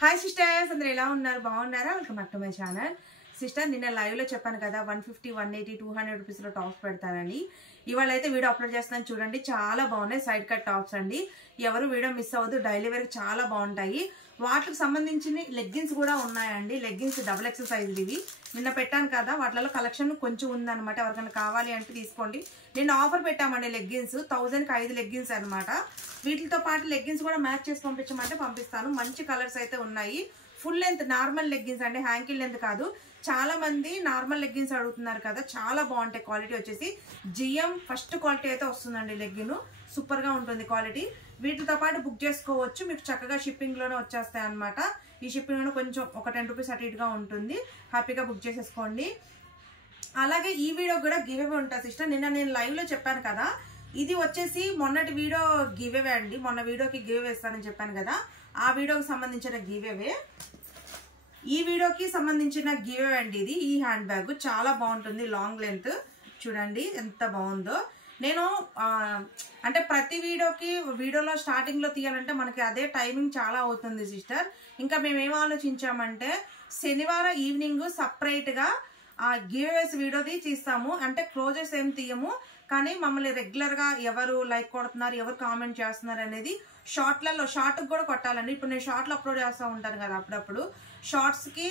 Hi sisters, అందరూ ఎలా ఉన్నారు? బాగున్నారా? Welcome back to my channel. Sister, నిన్న లైవ్లో చెప్పాను కదా 150, 180, 200 రూపీస్లో టాప్స్ పెడతానని. ఇవాళ అయితే వీడియో అప్లోడ్ చేస్తున్నాను చూడండి. చాలా బాగున్నాయి సైడ్ కట్ టాప్స్ అండి. ఎవరు వీడియో మిస్ అవ్వద్దు. డైలీ వేర్కి చాలా బాగుంటాయి. వాటికి సంబంధించిన లెగ్గిన్స్ కూడా ఉన్నాయండి. లెగ్గిన్స్ డబుల్ ఎక్సెల్ సైజ్ ఇవి. నిన్న పెట్టాను కదా, వాటిలో కలెక్షన్ కొంచెం ఉందన్నమాట. ఎవరికైనా కావాలి అంటే తీసుకోండి. నిన్న ఆఫర్ పెట్టామండి లెగ్గిన్స్ 1000కి 5 లెగ్గిన్స్ అనమాట. వీటితో పాటు లెగ్గిన్స్ కూడా మ్యాచ్ చేసి పంపించమంటే పంపిస్తాను. మంచి కలర్స్ అయితే ఉన్నాయి. ఫుల్ లెంత్ నార్మల్ లెగ్గిన్స్ అండి, హ్యాంకిల్ లెంత్ కాదు. చాలా మంది నార్మల్ లెగ్గిన్స్ అడుగుతున్నారు కదా, చాలా బాగుంటాయి. క్వాలిటీ వచ్చేసి జిఎం ఫస్ట్ క్వాలిటీ అయితే వస్తుందండి. లెగ్గిన్ సూపర్ గా ఉంటుంది క్వాలిటీ. వీటితో పాటు బుక్ చేసుకోవచ్చు. మీకు చక్కగా షిప్పింగ్ లోనే వచ్చేస్తాయి అనమాట. ఈ షిప్పింగ్ లో కొంచెం ఒక 10 రూపీస్ అటు ఇటుగా ఉంటుంది. హ్యాపీగా బుక్ చేసేసుకోండి. అలాగే ఈ వీడియో కూడా గివ్ అవే ఉంటుంది సిస్టర్. నిన్న నేను లైవ్ లో చెప్పాను కదా, ఇది వచ్చేసి మొన్నటి వీడియో గివ్ అవే అండి. మొన్న వీడియోకి గివ్ అవే ఇస్తానని చెప్పాను కదా, ఆ వీడియోకి సంబంధించిన గివ్ అవే. ఈ వీడియోకి సంబంధించిన గివ్ అవే అండి ఇది. ఈ హ్యాండ్ బ్యాగ్ చాలా బాగుంటుంది, లాంగ్ లెంత్. చూడండి ఎంత బాగుందో. నేను అంటే ప్రతి వీడియోలో స్టార్టింగ్ లో తీయాలంటే మనకి అదే టైమింగ్ చాలా అవుతుంది సిస్టర్. ఇంకా మేము ఏం ఆలోచించామంటే శనివారం ఈవినింగ్ సపరేట్ గా గివ్ అవేస్ వీడియోది తీస్తాము. అంటే క్లోజర్స్ ఏం తీయము, కానీ మమ్మల్ని రెగ్యులర్ గా ఎవరు లైక్ కొడుతున్నారు, ఎవరు కామెంట్ చేస్తున్నారు అనేది షార్ట్లలో షార్ట్ కూడా కొట్టాలండి. ఇప్పుడు నేను షార్ట్లు అప్లోడ్ చేస్తూ ఉంటాను కదా అప్పుడప్పుడు. షార్ట్స్ కి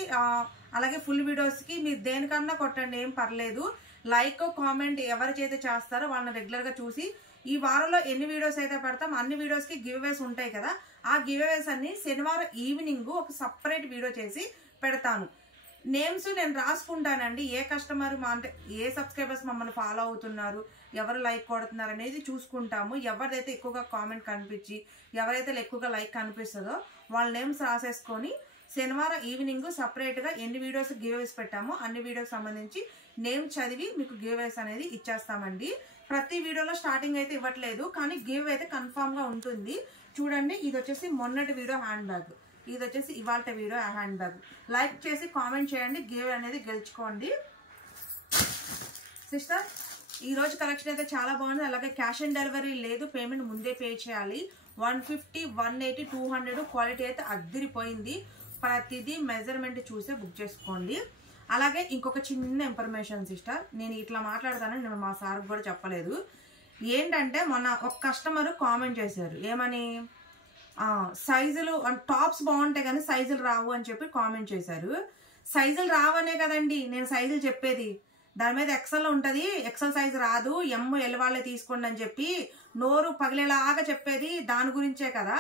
అలాగే ఫుల్ వీడియోస్ కి మీరు దేనికన్నా కొట్టండి, ఏం పర్లేదు. లైక్ కామెంట్ ఎవరు చేతే చేస్తారో వాళ్ళని రెగ్యులర్ గా చూసి ఈ వారంలో ఎన్ని వీడియోస్ అయితే పెడతాం అన్ని వీడియోస్ కి గివ్ అవేస్ ఉంటాయి కదా, ఆ గివ్ అవేస్ అన్ని శనివారం ఈవినింగ్ ఒక సపరేట్ వీడియో చేసి పెడతాను. నేమ్స్ నేను రాసుకుంటానండి. ఏ కస్టమర్ అంటే ఏ సబ్స్క్రైబర్స్ మమ్మల్ని ఫాలో అవుతున్నారు, ఎవరు లైక్ కొడుతున్నారు అనేది చూసుకుంటాము. ఎవరిదైతే ఎక్కువగా కామెంట్ కనిపించి ఎవరైతే ఎక్కువగా లైక్ కనిపిస్తుందో వాళ్ళ నేమ్స్ రాసేసుకొని శనివారం ఈవినింగ్ సపరేట్ గా ఎన్ని వీడియోస్ గివ్ అవేస్ పెట్టామో అన్ని వీడియోస్ సంబంధించి నేమ్ చదివి మీకు గివ్ అవేస్ అనేది ఇచ్చేస్తామండి. ప్రతి వీడియోలో స్టార్టింగ్ అయితే ఇవ్వట్లేదు, కానీ గివ్ అయితే కన్ఫామ్ గా ఉంటుంది. చూడండి, ఇది వచ్చేసి మొన్నటి వీడియో హ్యాండ్ బ్యాగ్, ఇది వచ్చేసి ఇవాళ వీడియో హ్యాండ్ బ్యాగ్. లైక్ చేసి కామెంట్ చేయండి, గివ్ అనేది గెలుచుకోండి సిస్టర్. ఈ రోజు కలెక్షన్ అయితే చాలా బాగుంది. అలాగే క్యాష్ ఆన్ డెలివరీ లేదు, పేమెంట్ ముందే పే చేయాలి. 150, 180, 200 క్వాలిటీ అయితే అద్దిరిపోయింది. ప్రతిదీ మెజర్మెంట్ చూసే బుక్ చేసుకోండి. అలాగే ఇంకొక చిన్న ఇన్ఫర్మేషన్ సిస్టర్, నేను ఇట్లా మాట్లాడతానని నేను మా సార్ కూడా చెప్పలేదు. ఏంటంటే మొన్న ఒక కస్టమర్ కామెంట్ చేశారు, ఏమని సైజులు టాప్స్ బాగుంటాయి కానీ సైజులు రావు అని చెప్పి కామెంట్ చేశారు. సైజులు రావనే కదండి నేను సైజులు చెప్పేది. దాని మీద ఎక్సెల్ ఉంటుంది, ఎక్సెల్ సైజు రాదు, ఎల్ వాళ్ళే తీసుకోండి అని చెప్పి నోరు పగిలేలాగా చెప్పేది దాని గురించే కదా.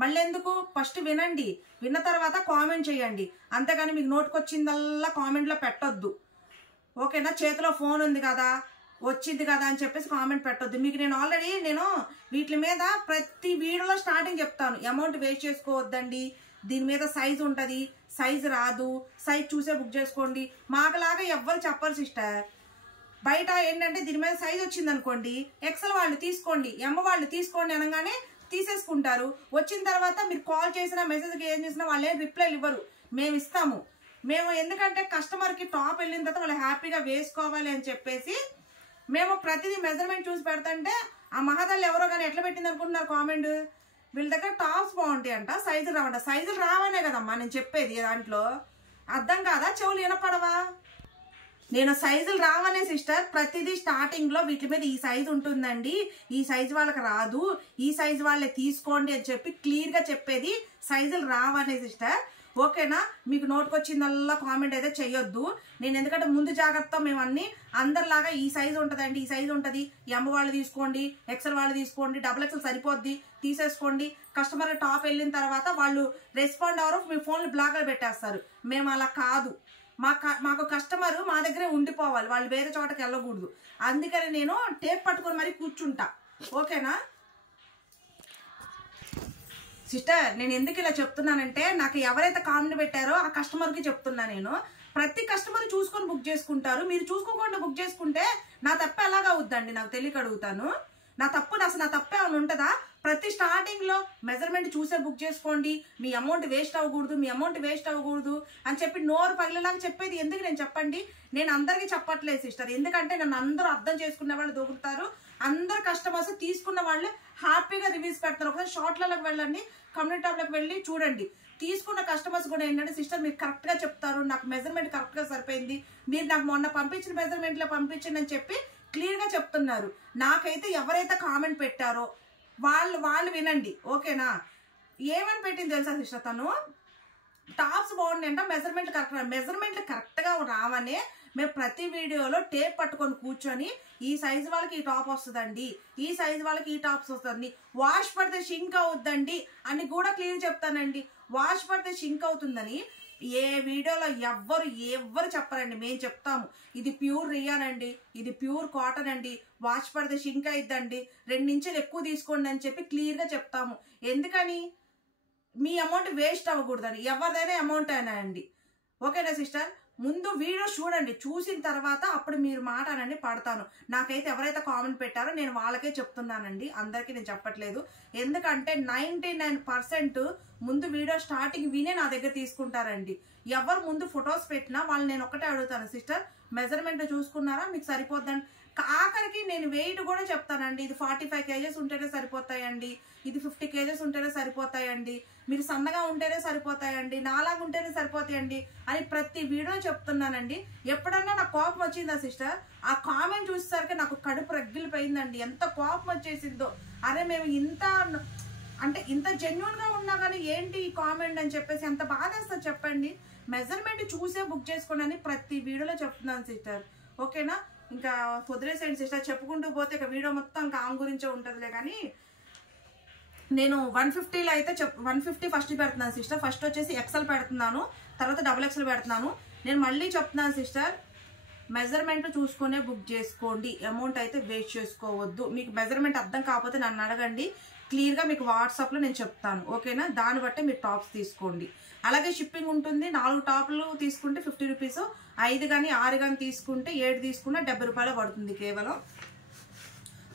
మళ్ళీ ఎందుకు, ఫస్ట్ వినండి, విన్న తర్వాత కామెంట్ చేయండి. అంతేగాని మీకు నోటుకొచ్చిందల్లా కామెంట్లో పెట్టొద్దు, ఓకేనా? చేతిలో ఫోన్ ఉంది కదా, వచ్చింది కదా అని చెప్పేసి కామెంట్ పెట్టొద్దు. మీకు నేను ఆల్రెడీ వీటి మీద ప్రతి వీడియోలో స్టార్టింగ్ చెప్తాను, అమౌంట్ వేస్ట్ చేసుకోవద్దండి, దీని మీద సైజు ఉంటుంది, సైజు రాదు, సైజ్ చూసే బుక్ చేసుకోండి. మాకులాగా ఎవ్వరు చెప్పరు సిస్టర్. బయట ఏంటంటే దీని మీద సైజ్ వచ్చింది అనుకోండి, ఎక్సెల్ వాళ్ళు తీసుకోండి, వాళ్ళు తీసుకోండి అనగానే తీసేసుకుంటారు. వచ్చిన తర్వాత మీరు కాల్ చేసినా మెసేజ్కి ఏం చేసినా వాళ్ళు ఏం రిప్లైలు ఇవ్వరు. మేము ఇస్తాము. మేము ఎందుకంటే కస్టమర్కి టాప్ వెళ్ళిన తర్వాత వాళ్ళు హ్యాపీగా వేసుకోవాలి అని చెప్పేసి మేము ప్రతిదీ మెజర్మెంట్ చూసి పెడతంటే ఆ మహాదల్లి ఎవరో కానీ ఎట్లా పెట్టింది అనుకుంటున్నారు కామెంట్, వీళ్ళ దగ్గర టాప్స్ బాగుంటాయి అంట, సైజులు రావంట. సైజులు రావనే కదమ్మా నేను చెప్పేది. దాంట్లో అర్థం కాదా, చెవులు వినపడవా? నేను సైజులు రావనే సిస్టర్ ప్రతిదీ స్టార్టింగ్ లో వీటి మీద ఈ సైజు ఉంటుందండి, ఈ సైజు వాళ్ళకి రాదు, ఈ సైజు వాళ్ళే తీసుకోండి అని చెప్పి క్లియర్ గా చెప్పేది. సైజులు రావనే సిస్టర్, ఓకేనా? మీకు నోటుకొచ్చిందల్లా కామెంట్ అయితే చెయ్యొద్దు. నేను ఎందుకంటే ముందు జాగ్రత్త మేము అన్ని అందరిలాగా ఈ సైజు ఉంటుందండి, ఈ సైజు ఉంటుంది, వాళ్ళు తీసుకోండి, ఎక్సెల్ వాళ్ళు తీసుకోండి, డబుల్ ఎక్సెల్ సరిపోద్ది తీసేసుకోండి. కస్టమర్ టాప్ వెళ్ళిన తర్వాత వాళ్ళు రెస్పాండ్ అవరు, మీ ఫోన్లు బ్లాక్లో పెట్టేస్తారు. మేము అలా కాదు. మాకు కస్టమర్ మా దగ్గరే ఉండిపోవాలి, వాళ్ళు వేరే చోటకి వెళ్ళకూడదు. అందుకని నేను టేప్ పట్టుకొని మరీ కూర్చుంటా, ఓకేనా సిస్టర్? నేను ఎందుకు ఇలా చెప్తున్నానంటే నాకు ఎవరైతే కామెంట్ పెట్టారో ఆ కస్టమర్కి చెప్తున్నా. నేను ప్రతి కస్టమర్ చూసుకొని బుక్ చేసుకుంటారు, మీరు చూసుకోకుండా బుక్ చేసుకుంటే నా తప్ప ఎలాగా అవుద్దండి? నాకు తెలియక అడుగుతాను. నా తప్పు అసలు నా తప్పే ఏమైనా ఉంటుందా? ప్రతి స్టార్టింగ్ లో మెజర్మెంట్ చూసే బుక్ చేసుకోండి, మీ అమౌంట్ వేస్ట్ అవ్వకూడదు అని చెప్పి నోరు పగిలేలాగా చెప్పేది ఎందుకు నేను చెప్పండి? నేను అందరికీ చెప్పట్లేదు సిస్టర్, ఎందుకంటే నన్ను అందరూ అర్థం చేసుకునే వాళ్ళు దొరుకుతారు. అందరు కస్టమర్స్ తీసుకున్న వాళ్ళు హ్యాపీగా రివ్యూస్ పెడతారు. ఒకసారి షార్ట్లలోకి వెళ్ళండి, కమ్యూనిటీ టాబ్లోకి వెళ్ళి చూడండి. తీసుకున్న కస్టమర్స్ కూడా ఏంటంటే సిస్టర్ మీరు కరెక్ట్గా చెప్తారు, నాకు మెజర్మెంట్ కరెక్ట్గా సరిపోయింది, మీరు నాకు మొన్న పంపించిన మెజర్మెంట్లో పంపించండి అని చెప్పి క్లియర్గా చెప్తున్నారు. నాకైతే ఎవరైతే కామెంట్ పెట్టారో వాళ్ళు వినండి ఓకేనా. ఏమని పెట్టింది తెలుసా సిస్టర్, తను టాప్స్ బాగున్నాయి అంట, మెజర్మెంట్లు కరెక్ట్గా రావనే మేము ప్రతి వీడియోలో టేప్ పట్టుకొని కూర్చొని ఈ సైజు వాళ్ళకి ఈ టాప్ వస్తుందండి, ఈ సైజు వాళ్ళకి ఈ టాప్స్ వస్తుంది, వాష్ పడితే షింక్ అవుద్దండి అని కూడా క్లియర్ చెప్తానండి. వాష్ పడితే షింక్ అవుతుందని ఏ వీడియోలో ఎవ్వరు చెప్పరండి, మేము చెప్తాము. ఇది ప్యూర్ రియాన్ అండి, ఇది ప్యూర్ కాటన్ అండి, వాష్ పడితే షింక్ అయిద్దండి, 2 ఇంచులు ఎక్కువ తీసుకోండి అని చెప్పి క్లియర్గా చెప్తాము. ఎందుకని మీ అమౌంట్ వేస్ట్ అవ్వకూడదని, ఎవరిదైనా అమౌంట్ అయినా అండి ఓకేనా సిస్టర్. ముందు వీడియో చూడండి, చూసిన తర్వాత అప్పుడు మీరు మాట అనండి పడతాను. నాకైతే ఎవరైతే కామెంట్ పెట్టారో నేను వాళ్ళకే చెప్తున్నానండి, అందరికీ నేను చెప్పట్లేదు. ఎందుకంటే 99% ముందు వీడియో స్టార్టింగ్ వినే నా దగ్గర తీసుకుంటారండి. ఎవరు ముందు ఫొటోస్ పెట్టినా వాళ్ళు నేను ఒకటే అడుగుతాను, సిస్టర్ మెజర్మెంట్ చూసుకున్నారా, మీకు సరిపోద్దండి. ఆఖరికి నేను వెయిట్ కూడా చెప్తానండి, ఇది 45 kgs ఉంటేనే సరిపోతాయండి, ఇది 50 kgs ఉంటేనే సరిపోతాయండి, మీరు సన్నగా ఉంటేనే సరిపోతాయండి, నాలాగా ఉంటేనే సరిపోతాయండి అని ప్రతి వీడియో చెప్తున్నానండి. ఎప్పుడన్నా నాకు కోపం వచ్చిందా సిస్టర్, ఆ కామెంట్ చూసేసరికి నాకు కడుపు రగ్గిలిపోయిందండి, ఎంత కోపం వచ్చేసిందో. అరే మేము ఇంత జెన్యున్గా ఉన్నా కానీ ఏంటి ఈ కామెంట్ అని చెప్పేసి ఎంత బాధేస్తా చెప్పండి. మెజర్మెంట్ చూసే బుక్ చేసుకోండి అని ప్రతి వీడియోలో చెప్తున్నాను సిస్టర్ ఓకేనా. ఇంకా వదిలేసేయండి సిస్టర్, చెప్పుకుంటూ పోతే ఇక వీడియో మొత్తం ఇంకా ఆమె గురించే ఉంటుందిలే. కానీ నేను 150లో అయితే 150 ఫస్ట్ పెడుతున్నాను సిస్టర్. ఫస్ట్ వచ్చేసి XL పెడుతున్నాను, తర్వాత XXL పెడుతున్నాను. నేను మళ్ళీ చెప్తున్నాను సిస్టర్, మెజర్మెంట్ చూసుకునే బుక్ చేసుకోండి, అమౌంట్ అయితే వేస్ట్ చేసుకోవద్దు. మీకు మెజర్మెంట్ అర్థం కాకపోతే నన్ను అడగండి, క్లియర్గా మీకు వాట్సాప్లో నేను చెప్తాను ఓకేనా. దాన్ని బట్టి మీరు టాప్స్ తీసుకోండి. అలాగే షిప్పింగ్ ఉంటుంది. 4 టాప్లు తీసుకుంటే 50 రూపీస్, 5 కానీ 6 కానీ తీసుకుంటే 7 తీసుకుంటే 70 రూపాయలు పడుతుంది కేవలం.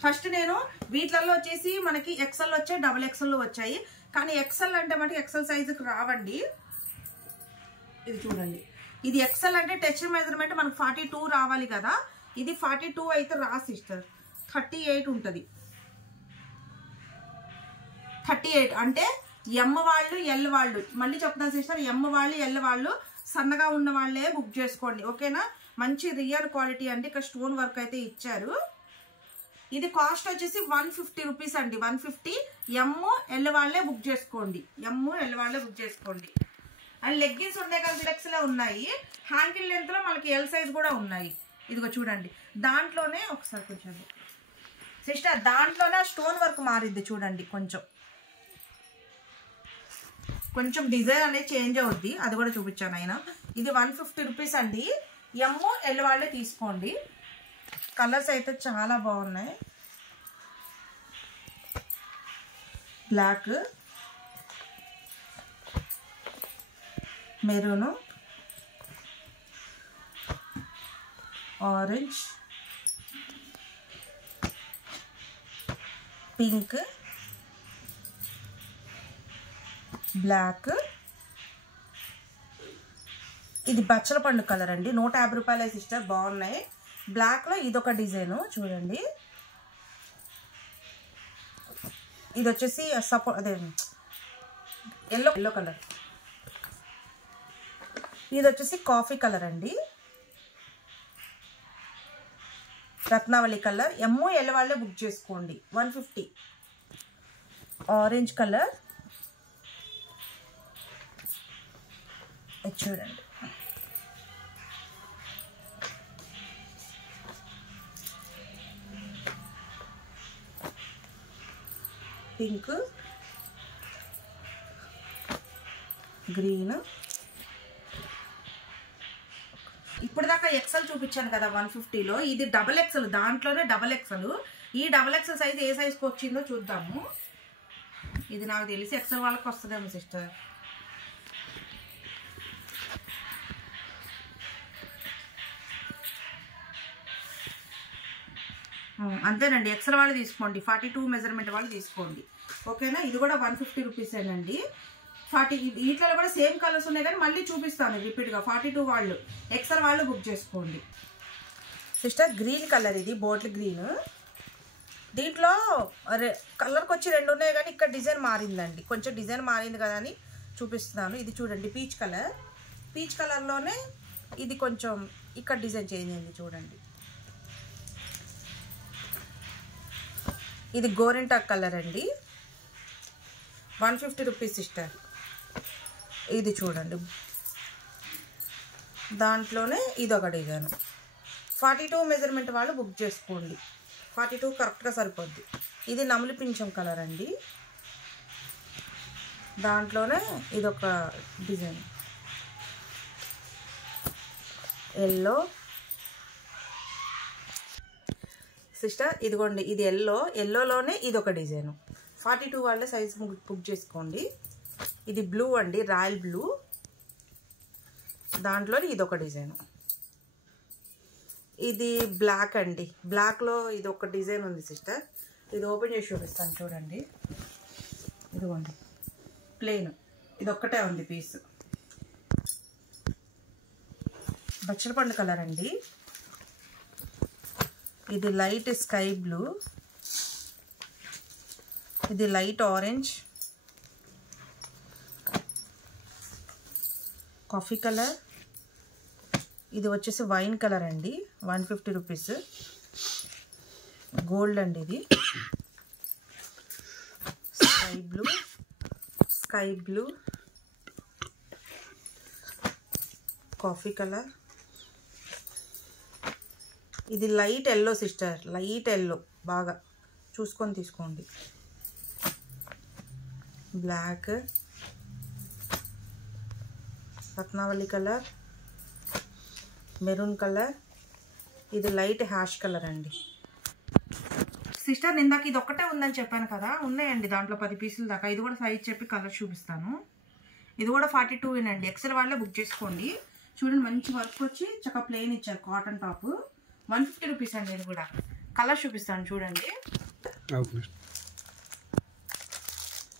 ఫస్ట్ నేను వీటిలలో వచ్చేసి మనకి XL వచ్చాయి, XXL వచ్చాయి. కానీ XL అంటే మనకి XL సైజుకి రావండి. ఇది చూడండి, ఇది XL అంటే టచ్ మెజర్మెంట్ మనకు 42 రావాలి కదా, ఇది 42 అయితే రా సిస్టర్, 38 ఉంటుంది. 38 అంటే M వాళ్ళు L వాళ్ళు, మళ్ళీ చెప్తాను సిస్టర్, M వాళ్ళు L వాళ్ళు సన్నగా ఉన్న వాళ్ళే బుక్ చేసుకోండి ఓకేనా. మంచి రియల్ క్వాలిటీ అండి, ఇక్కడ స్టోన్ వర్క్ అయితే ఇచ్చారు. ఇది కాస్ట్ వచ్చేసి 150 రూపీస్ అండి, 150. M L వాళ్ళే బుక్ చేసుకోండి, M L వాళ్ళే బుక్ చేసుకోండి. అండ్ లెగ్గిన్స్ ఉన్నాయి కదా, ఫ్లెక్స్లో ఉన్నాయి. హ్యాంకిల్ లెంత్లో మనకి L సైజ్ కూడా ఉన్నాయి. ఇదిగో చూడండి, దాంట్లోనే ఒకసారి కొంచెం సిస్టర్, దాంట్లోనే స్టోన్ వర్క్ మారింది చూడండి, కొంచెం డిజైన్ అనేది చేంజ్ అవుద్ది, అది కూడా చూపించాను ఆయన. ఇది 150 రూపీస్ అండి, M L వాళ్ళే తీసుకోండి. కలర్స్ అయితే చాలా బాగున్నాయి, black, maroon, orange, pink, black. ఇది బచ్చల పండు కలర్ అండి, 150 రూపాయలే సిస్టర్, బాగున్నాయి. బ్లాక్లో ఇదొక డిజైను చూడండి, ఇది వచ్చేసి అదే ఎల్లో కలర్, ఇది వచ్చేసి కాఫీ కలర్ అండి, రత్నావళి కలర్. M L వాళ్ళే బుక్ చేసుకోండి, 150. ఆరెంజ్ కలర్ చూడండి, పింక్, గ్రీన్. ఇప్పుడు దాకా XL చూపించాను కదా 150లో, ఇది XXL, దాంట్లోనే XXL. ఈ XXL సైజ్ ఏ సైజ్కి వచ్చిందో చూద్దాము. ఇది నాకు తెలిసి XL వాళ్ళకి వస్తుందేమో సిస్టర్. అంతేనండి, XL వాళ్ళు తీసుకోండి, 42 మెజర్మెంట్ వాళ్ళు తీసుకోండి ఓకేనా. ఇది కూడా 150 రూపీసేనండి. 40 వీటిలో కూడా సేమ్ కలర్స్ ఉన్నాయి కానీ మళ్ళీ చూపిస్తాను రిపీట్గా. 42 వాళ్ళు XL వాళ్ళు బుక్ చేసుకోండి సిస్టర్. గ్రీన్ కలర్, ఇది బాటిల్ గ్రీన్. దీంట్లో కలర్కి వచ్చి 2 ఉన్నాయి కానీ ఇక్కడ డిజైన్ మారిందండి, కొంచెం డిజైన్ మారింది కదా అని చూపిస్తున్నాను. ఇది చూడండి పీచ్ కలర్. పీచ్ కలర్లోనే ఇది కొంచెం ఇక్కడ డిజైన్ చేంజ్ అయింది చూడండి. ఇది గోరింటాక్ కలర్ అండి. 150 రూపీస్ సిస్టర్. ఇది చూడండి, దాంట్లోనే ఇదొక డిజైన్. 42 మెజర్మెంట్ వాళ్ళు బుక్ చేసుకోండి. 42 కరెక్ట్గా సరిపోద్ది. ఇది నమిలి పింఛం కలర్ అండి. దాంట్లోనే ఇదొక డిజైన్. ఎల్లో సిస్టర్, ఇదిగోండి ఇది ఎల్లోలోనే ఇదొక డిజైన్. 42 వాళ్ళ సైజ్ బుక్ చేసుకోండి. ఇది బ్లూ అండి, రాయల్ బ్లూ. దాంట్లోనే ఇదొక డిజైన్. ఇది బ్లాక్ అండి. బ్లాక్లో ఇది ఒక డిజైన్ ఉంది సిస్టర్. ఇది ఓపెన్ చేసి చూపిస్తాను చూడండి. ఇదిగోండి ప్లెయిన్, ఇది ఒక్కటే ఉంది పీస్. బచ్చలపండు కలర్ అండి. ఇది లైట్ స్కై బ్లూ. ఇది లైట్ ఆరెంజ్, కాఫీ కలర్. ఇది వచ్చేసి వైన్ కలర్ అండి. 150 రూపీస్. గోల్డ్ అండి ఇది. Sky blue, coffee colour. ఇది light yellow sister, light yellow, బాగా చూసుకొని తీసుకోండి. Black, Ratnavali colour, maroon colour. ఇది లైట్ హ్యాష్ కలర్ అండి. సిస్టర్ ఇందాక ఇది ఒక్కటే ఉందని చెప్పాను కదా, ఉన్నాయండి దాంట్లో 10 పీసుల దాకా. ఇది కూడా సైజ్ చెప్పి కలర్ చూపిస్తాను. ఇది కూడా 42 అండి. ఎక్సెల్ వాళ్ళే బుక్ చేసుకోండి. చూడండి మంచి వర్క్ వచ్చి చక్కగా ప్లెయిన్ ఇచ్చారు. కాటన్ టాప్ 150 రూపీస్ అండి. ఇది కూడా కలర్ చూపిస్తాను చూడండి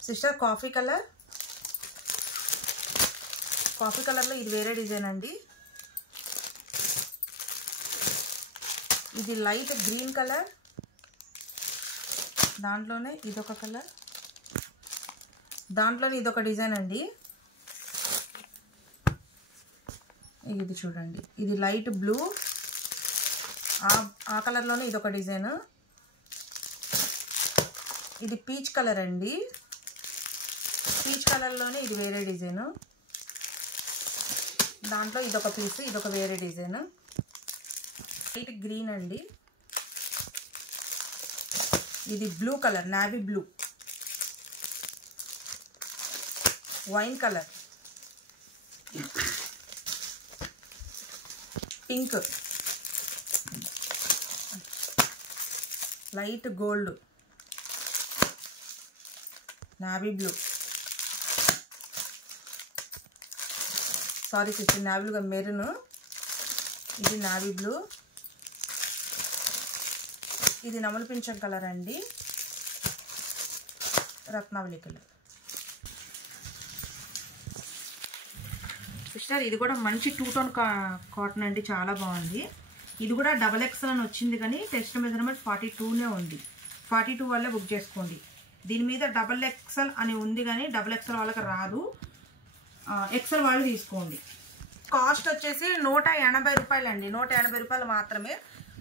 సిస్టర్. కాఫీ కలర్లో ఇది వేరే డిజైన్ అండి. ఇది లైట్ గ్రీన్ కలర్. దాంట్లోనే ఇదొక కలర్. దాంట్లోనే ఇదొక డిజైన్ అండి. ఇది చూడండి, ఇది లైట్ బ్లూ. ఆ కలర్లోనే ఇదొక డిజైన్. ఇది పీచ్ కలర్ అండి. పీచ్ కలర్లోనే ఇది వేరే డిజైన్. దాంట్లో ఇదొక పీస్, ఇదొక వేరే డిజైన్. లైట్ గ్రీన్ అండి. ఇది blue colour, navy blue. Wine colour, pink, light gold, navy blue. Sorry sister, navy blue maroon. ఇది నావీ బ్లూ. ఇది నమల పింఛం కలర్ అండి. రత్నావళి కలర్. సిస్టర్ ఇది కూడా మంచి 2 టోన్ కాటన్ అండి, చాలా బాగుంది. ఇది కూడా XXL అని వచ్చింది కానీ టెస్ట్ మెజర్మెంట్ 42నే ఉంది. 42 వాళ్ళే బుక్ చేసుకోండి. దీని మీద XXL అని ఉంది కానీ XXL వాళ్ళకి రాదు. ఎక్సెల్ వాళ్ళు తీసుకోండి. కాస్ట్ వచ్చేసి 180 రూపాయలు అండి. 180 రూపాయలు మాత్రమే.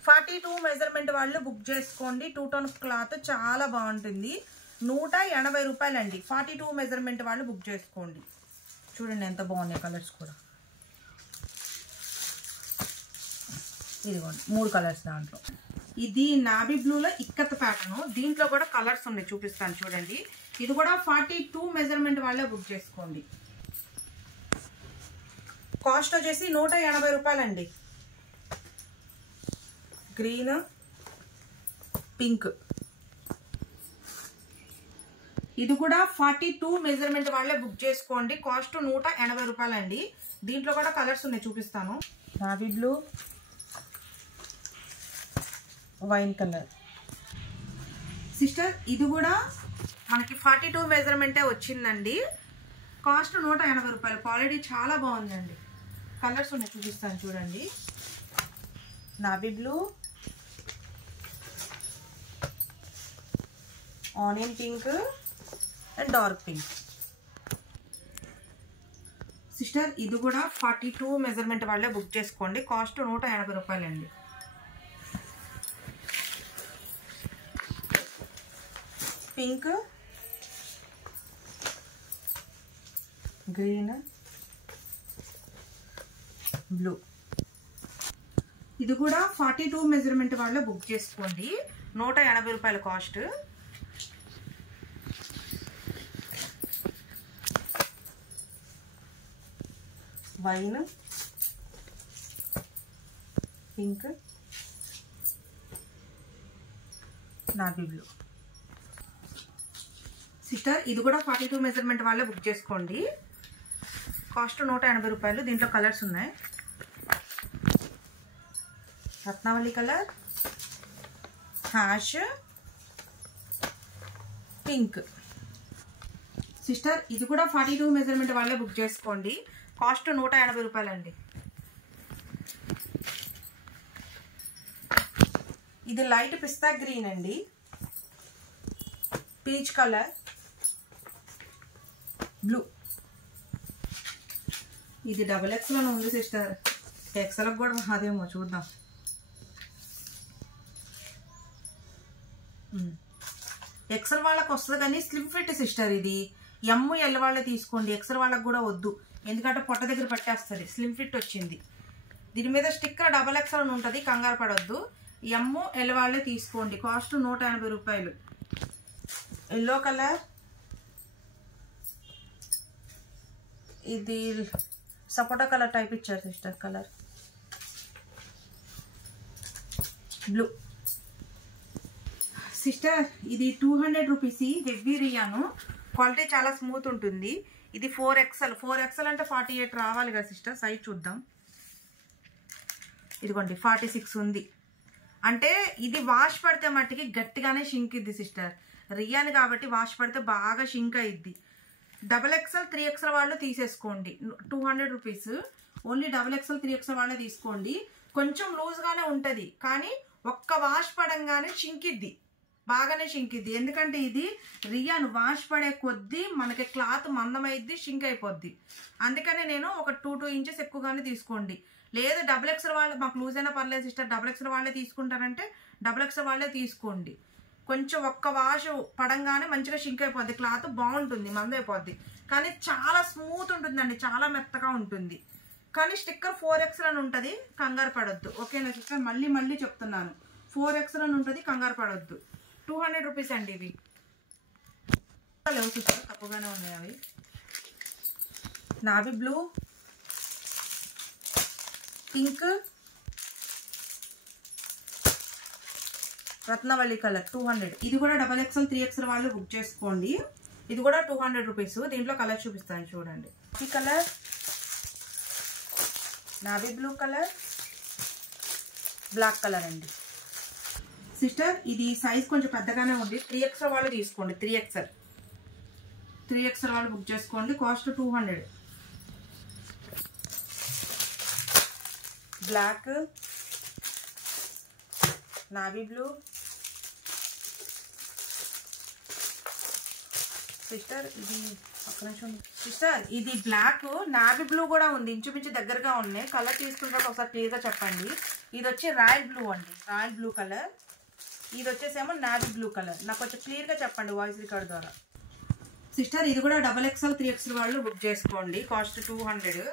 42 మెజర్మెంట్ వాళ్ళు బుక్ చేసుకోండి. 2 టోన్ క్లాత్ చాలా బాగుంటుంది. 180 రూపాయలు అండి. 42 మెజర్మెంట్ వాళ్ళు బుక్ చేసుకోండి. చూడండి ఎంత బాగున్నాయి కలర్స్ కూడా. ఇదిగోండి 3 కలర్స్ దాంట్లో. ఇది నావీ బ్లూలో ఇక్కత్ ప్యాటర్న్. దీంట్లో కూడా కలర్స్ ఉన్నాయి, చూపిస్తాను చూడండి. ఇది కూడా 42 మెజర్మెంట్ వాళ్ళే బుక్ చేసుకోండి. కాస్ట్ వచ్చేసి 180 రూపాయలండి. Green, pink. ఇది కూడా 42 మెజర్మెంట్ వాళ్ళే బుక్ చేసుకోండి. కాస్ట్ 180 రూపాయలండి. దీంట్లో కూడా కలర్స్ ఉన్నాయి, చూపిస్తాను. Navy blue, wine colour. Sister ఇది కూడా మనకి 42 మెజర్మెంటే వచ్చిందండి. కాస్ట్ 180 రూపాయలు. క్వాలిటీ చాలా బాగుందండి. కలర్స్ ఉన్నాయి, చూపిస్తాను చూడండి. Navy blue, onion pink and dark pink. Sister ఇది కూడా 42 మెజర్మెంట్ వాళ్ళే బుక్ చేసుకోండి. కాస్ట్ 180 రూపాయలండి. Pink, green, blue. ఇది కూడా 42 మెజర్మెంట్ వాళ్ళే బుక్ చేసుకోండి. 180 రూపాయల cost. Wine, pink, navy blue. Sister ఇది కూడా 42 మెజర్మెంట్ వాళ్ళే బుక్ చేసుకోండి. కాస్ట్ 180 రూపాయలు. దీంట్లో కలర్స్ ఉన్నాయి. రత్నావళి కలర్, హ్యాష్, పింక్. సిస్టర్ ఇది కూడా 42 మెజర్మెంట్ వాళ్ళే బుక్ చేసుకోండి. కాస్ట్ 180 రూపాయలండి. ఇది లైట్ పిస్తా గ్రీన్ అండి, పీచ్ కలర్, బ్లూ. ఇది XXL లో ఉంది సిస్టర్. XL కూడా అదేమో చూద్దాం. XL వాళ్ళకి వస్తుంది కానీ స్లిమ్ ఫిట్ సిస్టర్. ఇది ML వాళ్ళే తీసుకోండి. XL వాళ్ళకి కూడా వద్దు, ఎందుకంటే పొట్ట దగ్గర పట్టేస్తుంది. స్లిమ్ ఫిట్ వచ్చింది. దీని మీద స్టిక్కర్ XXL అని ఉంటుంది, కంగారు పడొద్దు. ML వాళ్ళే తీసుకోండి. కాస్ట్ 180 రూపాయలు. ఎల్లో కలర్, ఇది సపోటా కలర్ టైప్ ఇచ్చారు సిస్టర్. Colour blue. సిస్టర్ ఇది 200 రూపీస్. హెవీ రియాను, క్వాలిటీ చాలా స్మూత్ ఉంటుంది. ఇది 4XL. 4XL అంటే 48 రావాలి కదా సిస్టర్. సైజ్ చూద్దాం. ఇదిగోండి 46 ఉంది. అంటే ఇది వాష్ పడితే మట్టికి గట్టిగానే షింక్ ఇద్ది సిస్టర్. రియాన్ కాబట్టి వాష్ పడితే బాగా షింక్ అయ్యిద్ది. XXL 3XL వాళ్ళు తీసేసుకోండి. 200 రూపీస్. ఓన్లీ XXL 3XL వాళ్ళే తీసుకోండి. కొంచెం లూజ్గానే ఉంటుంది కానీ ఒక్క వాష్ పడంగానే షింకిద్ది, బాగానే షింకిద్ది. ఎందుకంటే ఇది రియాన్ వాష్ పడే కొద్దీ మనకి క్లాత్ మందమైద్ది, షింక్ అయిపోద్ది. అందుకనే నేను ఒక 2 ఇంచెస్ ఎక్కువగానే తీసుకోండి. లేదు XXL వాళ్ళు మాకు లూజ్ అయినా పర్లేదు సిస్టర్, XXL వాళ్ళే తీసుకుంటారంటే XXL వాళ్ళే తీసుకోండి. కొంచెం ఒక్క వాష్ పడంగానే మంచిగా షింక్ అయిపోద్ది, క్లాత్ బాగుంటుంది, మందైపోద్ది. కానీ చాలా స్మూత్ ఉంటుందండి, చాలా మెత్తగా ఉంటుంది. కానీ స్టిక్కర్ 4XL అని ఉంటుంది, కంగారు పడొద్దు. ఓకేనా సిస్టర్? మళ్ళీ మళ్ళీ చెప్తున్నాను, 4XL అని ఉంటుంది, కంగారు పడొద్దు. 200 రూపీస్ అండి ఇవి. లేవు సిస్టర్, తక్కువగానే ఉన్నాయి అవి. Navy blue, pink, Ratnavalli colour 200. ఇది కూడా XXL 3XL వాళ్ళు బుక్ చేసుకోండి. ఇది కూడా 200 రూపీస్. దీంట్లో కలర్ చూపిస్తాను చూడండి. ఈ colour, navy blue colour, black colour అండి. సిస్టర్ ఇది సైజ్ కొంచెం పెద్దగానే ఉంది. 3XL వాళ్ళు తీసుకోండి. 3XL వాళ్ళు బుక్ చేసుకోండి. Cost 200. Black, navy blue. Sister ఇది అక్కడ సిస్టర్ ఇది బ్లాక్, నావీ బ్లూ కూడా ఉంది, ఇంచుమించు దగ్గరగా ఉన్నాయి. కలర్ తీసుకుంటారు ఒకసారి క్లియర్గా చెప్పండి. ఇది వచ్చి రాయల్ బ్లూ అండి, రాయల్ బ్లూ కలర్. ఇది వచ్చేసేమో నావీ బ్లూ కలర్. నాకు కొంచెం క్లియర్గా చెప్పండి వాయిస్ రికార్డ్ ద్వారా. సిస్టర్ ఇది కూడా XXL 3XL వాళ్ళు బుక్ చేసుకోండి. కాస్ట్ 200.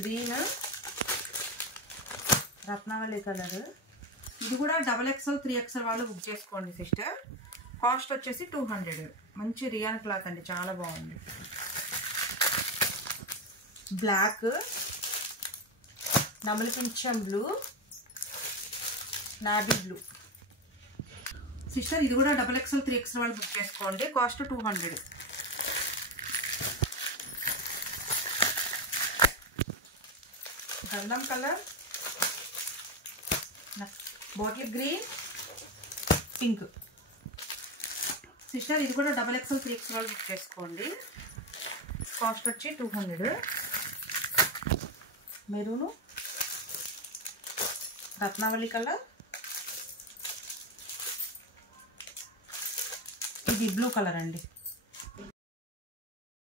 Green, Ratnavali colour. ఇది కూడా XXL 3XL వాళ్ళు బుక్ చేసుకోండి సిస్టర్. కాస్ట్ వచ్చేసి 200. మంచి రియాన్ క్లాత్ అండి, చాలా బాగుంది. బ్లాక్, నమలి పింఛం బ్లూ, నావీ బ్లూ. సిస్టర్ ఇది కూడా XXL 3XL వాళ్ళు బుక్ చేసుకోండి. కాస్ట్ 200. గంధం colour, bottle green, pink. Sister ఇది కూడా XXL 3XL వాళ్ళు బుక్ చేసుకోండి. కాస్ట్ వచ్చి 200. మెరూను, రత్నావళి కలర్, ఇది బ్లూ కలర్ అండి.